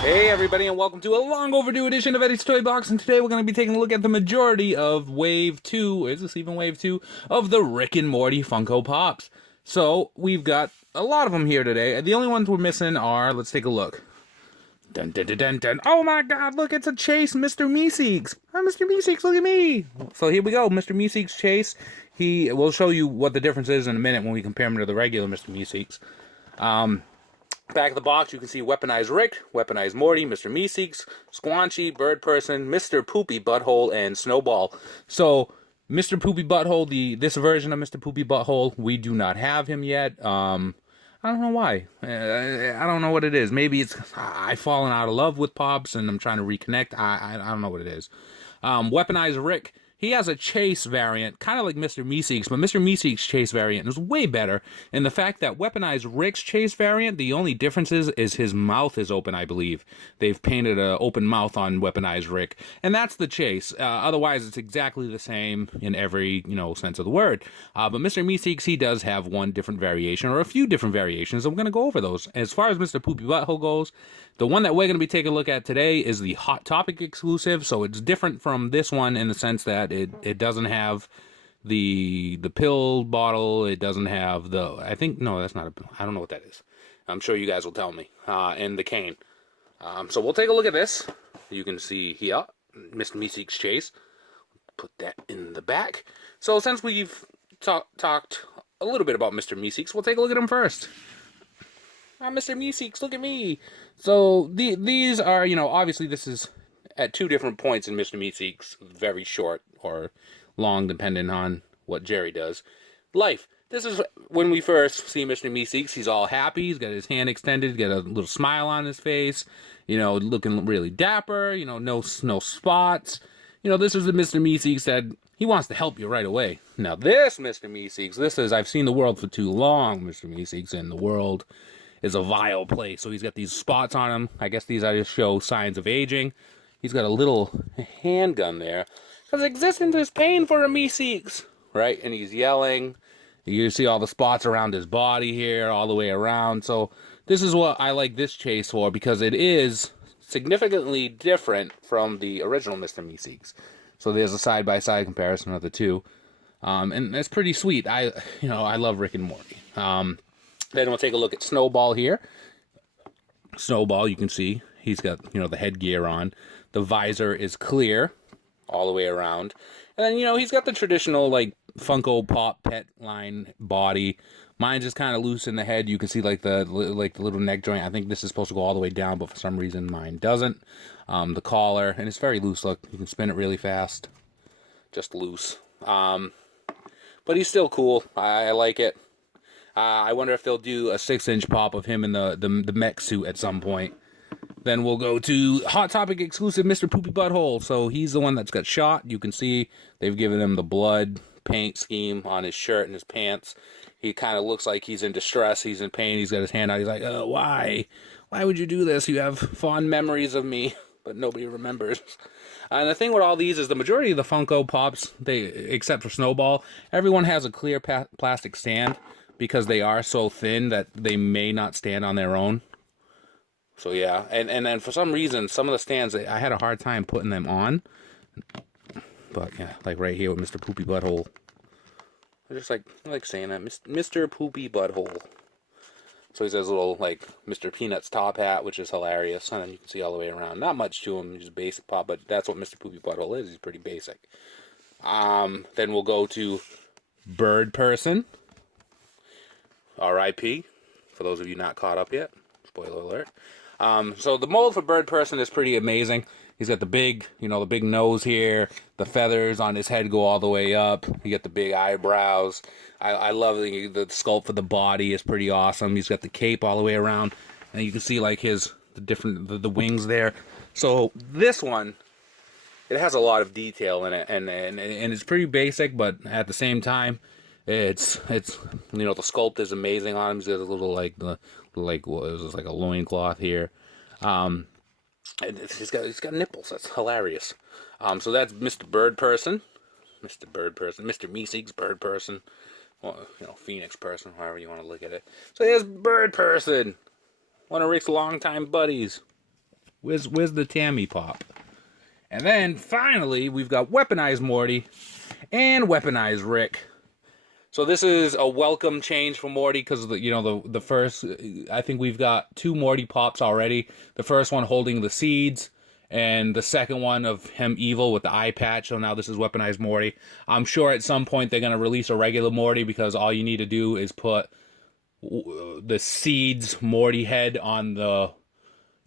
Hey everybody, and welcome to a long overdue edition of Eddie's Toy Box, and today we're going to be taking a look at the majority of Wave 2, is this even Wave 2, of the Rick and Morty Funko Pops. So, we've got a lot of them here today. The only ones we're missing are, let's take a look. Dun dun dun dun dun. Oh my god, look, it's a Chase, Mr. Meeseeks. Hi, Mr. Meeseeks, look at me. So here we go, Mr. Meeseeks Chase. We'll show you what the difference is in a minute when we compare him to the regular Mr. Meeseeks. Back of the box, you can see Weaponized Rick, Weaponized Morty, Mr. Meeseeks, Sqaunchy, Birdperson, Mr. Poopy Butthole, and Snowball. So, Mr. Poopy Butthole, this version of Mr. Poopy Butthole, we do not have him yet. I don't know why. I don't know what it is. Maybe it's I've fallen out of love with Pops and I'm trying to reconnect. I don't know what it is. Weaponized Rick. He has a Chase variant, kind of like Mr. Meeseeks, but Mr. Meeseeks' Chase variant is way better. And the fact that Weaponized Rick's Chase variant, the only difference is his mouth is open, I believe. They've painted an open mouth on Weaponized Rick. And that's the Chase. Otherwise, it's exactly the same in every, sense of the word. But Mr. Meeseeks, he does have one different variation, or a few different variations. I'm going to go over those. As far as Mr. Poopy Butthole goes, the one that we're going to be taking a look at today is the Hot Topic exclusive, so it's different from this one in the sense that it doesn't have the pill bottle, it doesn't have no, that's not a pill. I don't know what that is. I'm sure you guys will tell me. And the cane. So we'll take a look at this. You can see here, Mr. Meeseeks Chase. Put that in the back. So since we've talked a little bit about Mr. Meeseeks, we'll take a look at him first. Mr. Meeseeks, look at me. So these are, obviously this is at two different points in Mr. Meeseeks, very short or long, depending on what Jerry does. Life. This is when we first see Mr. Meeseeks. He's all happy. He's got his hand extended, got a little smile on his face. Looking really dapper. No spots. This is the Mr. Meeseeks that he wants to help you right away. Now this Mr. Meeseeks, this is I've seen the world for too long. Mr. Meeseeks, and the world is a vile place. So he's got these spots on him. I guess these are to show signs of aging. He's got a little handgun there. Because existence is pain for a Meeseeks. Right? And he's yelling. You see all the spots around his body here, all the way around. So this is what I like this Chase for, because it is significantly different from the original Mr. Meeseeks. So there's a side-by-side comparison of the two. And that's pretty sweet. I love Rick and Morty. Then we'll take a look at Snowball here. Snowball, you can see, he's got, the headgear on. The visor is clear all the way around. And then, he's got the traditional, Funko Pop pet line body. Mine's just kind of loose in the head. You can see, the little neck joint. I think this is supposed to go all the way down, but for some reason mine doesn't. The collar, and it's very loose. Look, you can spin it really fast. Just loose. But he's still cool. I like it. I wonder if they'll do a 6-inch pop of him in the mech suit at some point. Then we'll go to Hot Topic exclusive Mr. Poopy Butthole. So he's the one that's got shot. You can see they've given him the blood paint scheme on his shirt and his pants. He kind of looks like he's in distress. He's in pain. He's got his hand out. He's like, why? Why would you do this? You have fond memories of me, but nobody remembers. And the thing with all these is the majority of the Funko Pops, except for Snowball, everyone has a clear plastic stand, because they are so thin that they may not stand on their own. So yeah, and then for some reason, some of the stands, I had a hard time putting them on. But yeah, like right here with Mr. Poopy Butthole. I just I like saying that, Mr. Poopy Butthole. So he has a little, Mr. Peanut's top hat, which is hilarious. And then you can see all the way around. Not much to him, just basic pop, but that's what Mr. Poopy Butthole is. He's pretty basic. Then we'll go to Birdperson. R.I.P. For those of you not caught up yet. Spoiler alert. So the mold for Birdperson is pretty amazing. He's got the big nose here. The feathers on his head go all the way up. You get the big eyebrows. I love the sculpt for the body is pretty awesome. He's got the cape all the way around. And you can see the wings there. So this one, it has a lot of detail in it. And it's pretty basic, but at the same time, it's the sculpt is amazing on him. He's got a little a loincloth here. And he's got nipples. That's hilarious. So that's Mr. Birdperson. Mr. Meeseeks Birdperson. Well, Phoenix person, however you want to look at it. So here's Birdperson. One of Rick's longtime buddies. Where's the Tammy Pop? And then, finally, we've got Weaponized Morty and Weaponized Rick. So this is a welcome change for Morty because the first, I think we've got 2 Morty Pops already. The first one holding the seeds, and the second one of him evil with the eye patch. So now this is Weaponized Morty. I'm sure at some point they're going to release a regular Morty because all you need to do is put the seeds Morty head on the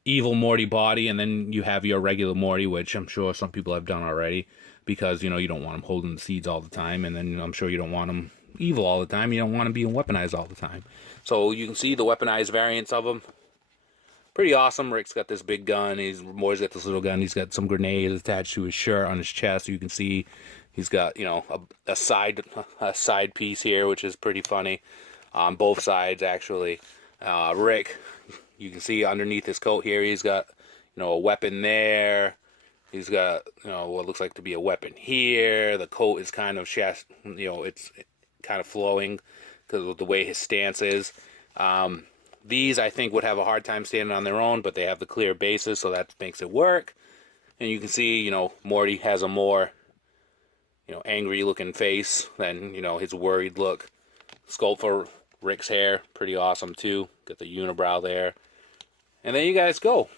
evil Morty body, and then you have your regular Morty, which I'm sure some people have done already because, you don't want him holding the seeds all the time, and then I'm sure you don't want him evil all the time. You don't want him being weaponized all the time. So you can see the weaponized variants of him. Pretty awesome. Rick's got this big gun. Morty's got this little gun. He's got some grenades attached to his shirt on his chest. You can see he's got, a side piece here, which is pretty funny. On both sides, actually. Rick, you can see underneath his coat here, he's got, a weapon there. He's got, what looks like to be a weapon here. The coat is kind of, it's kind of flowing because of the way his stance is. These, I think, would have a hard time standing on their own, but they have the clear bases, so that makes it work. And you can see, Morty has a more, angry-looking face than, his worried look. Sculpt for Rick's hair, pretty awesome, too. Got the unibrow there. And there you guys go.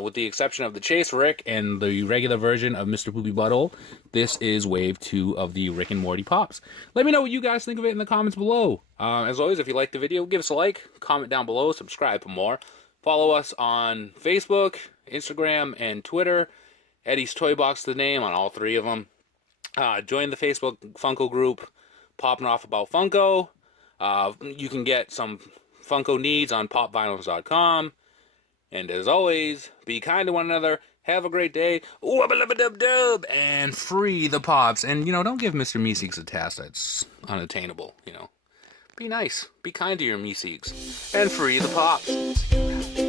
With the exception of the Chase Rick and the regular version of Mr. Poopy Butthole, this is Wave 2 of the Rick and Morty Pops. Let me know what you guys think of it in the comments below. As always, if you liked the video, give us a like, comment down below, subscribe for more. Follow us on Facebook, Instagram, and Twitter. EddiesToyBox the name on all 3 of them. Join the Facebook Funko group, popping off about Funko. You can get some Funko needs on popvinyls.com. And as always, be kind to one another. Have a great day. Wubba lubba dub dub. And free the Pops. And, don't give Mr. Meeseeks a task that's unattainable, Be nice. Be kind to your Meeseeks. And free the Pops.